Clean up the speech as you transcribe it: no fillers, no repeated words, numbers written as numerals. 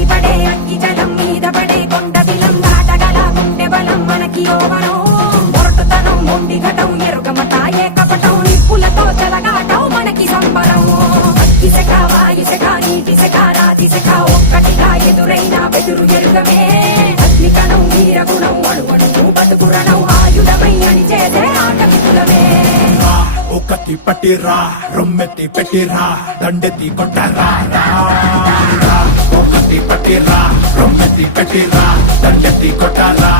ఎగిసిపడే అగ్గి జలం మీద పడే కొండ బిలం దాటగల గుండె బలం మనకి ఓవరం మొరటుతనం మొండి ఘటం ఎరుగమట ఏకపటం నిప్పులతో చెలగాటం మనకి సంబరం అగ్గిసెక వాయుసెక నీటిసెక రాతిసెక ఒక్కటిగా ఎదురైన బెదురు ఎరుగమే అగ్నికణం వీరగుణం అణువణువు బతుకురణం ఆయుధమై అని చేసే ఆటవికులమే ఒకటి పట్టిరా రొమ్మెత్తి పెట్టిరా దండెత్తి కొట్టరా ఒకటి పట్టిరా రొమ్మెత్తి పెట్టిరా దండెత్తి కొట్టరా